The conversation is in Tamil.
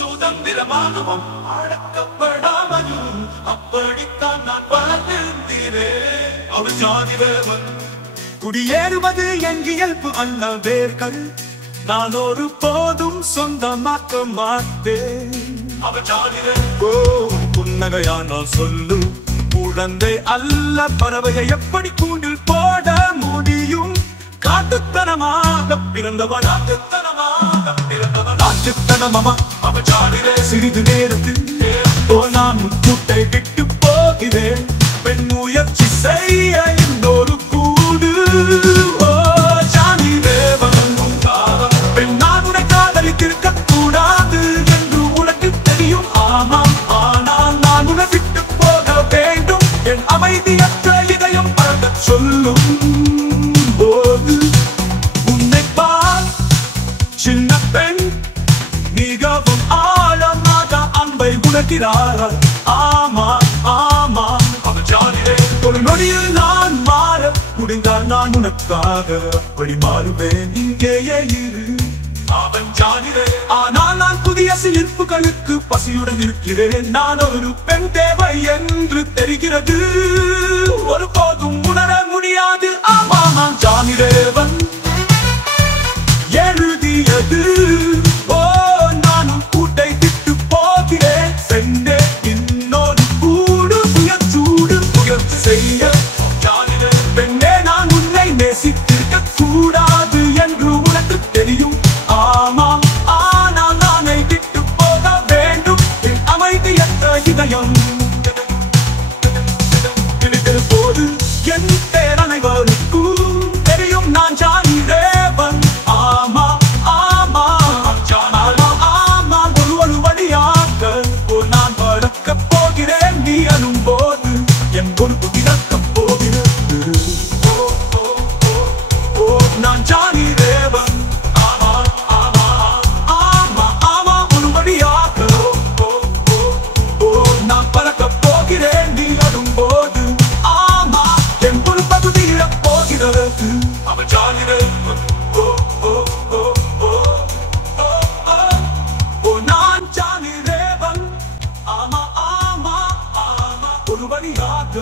சுதந்திரமாகவும் அடக்கப்படாமையும் அப்படித்தான் நான் வாழ்ந்திருந்தேன். அவள் ஜாதி வேவன் குடியேறுவது என் இயல்பு அல்ல வேர்கள். நான் ஒரு போதும் சொந்தமாக்க மாட்டேன். அவள் ஜாதி புன்னகையானால் சொல்லு, குழந்தை அல்ல பறவையை எப்படி கூண்டில் போட முடியும்? காட்டுத்தனமாக பிறந்தவன் ஆட்டுத்தனமா அவள் ஜாதிரே. சிறிது நேரத்தில் நான் கூட்டை விட்டு போகிறேன். பெண் முயற்சி செய்ய இன்னொரு கூடு. பெண் நான் உன்னை காதலித்திருக்க கூடாது என்று உனக்கு தெரியும். ஆமாம், ஆனால் நான் உன்னை விட்டு போக வேண்டும். என் அமைதியற்ற இதயம் பழக சொல்லும் போது உன்னை பார் சின்ன பெண், மிகவும் ஆழமாக அன்பை உணர்கிறார்கள். ஆமா ஆமா அவள் ஜாதிரே. ஒரு நொடியில் நான் மாற முடிந்தால் நான் உனக்காக அப்படி மாறுவேன். இங்கேயே இரு அவன் ஜாதிரே. ஆனால் நான் புதிய சிலிர்ப்புகளுக்கு பசியுடன் இருக்கிறேன். நான் ஒரு பெண் தேவை என்று தெரிகிறது, ஒருபோதும் உணர முடியாது. ஆமா நான் ஜாதிரேவன் எழுதியது. நானும் கூட்டை விட்டு போகிறேன். பெண்ணே இன்னொரு கூடு முயற்சூடு முயற்சி செய்ய. பெண்ணே நான் உன்னை நேசித்திருக்க கூடாது என்று உனக்கு தெரியும். ஆமாம், ஆனால் நானை விட்டு போக வேண்டும். என் அமைதியற்ற இதயம் போது என் பேர் அனைவருக்கும் தெரியும். நான் ஜாதிரேவன். ஆமா ஆமா ஆமா ஒரு வழியாக நான் வளர்க்கப் போகிறேன். நீ அனும் போது என் பொறுப்பு இழக்கப் போகிறது. நான் ஜாதிரேவன். ஆமா ஆமா ஆமா ஆமா ஒரு வழியாக நான் பறக்கப் போகிறேன். நீ அனும் போது ஆமா என் பொறுப்பகுதி இழப் போகிறது. அவள் ஜாதிரேவன். நான் ஜாதிரேவன். ஆமா ஆமா ஆமா ஒரு வழியாக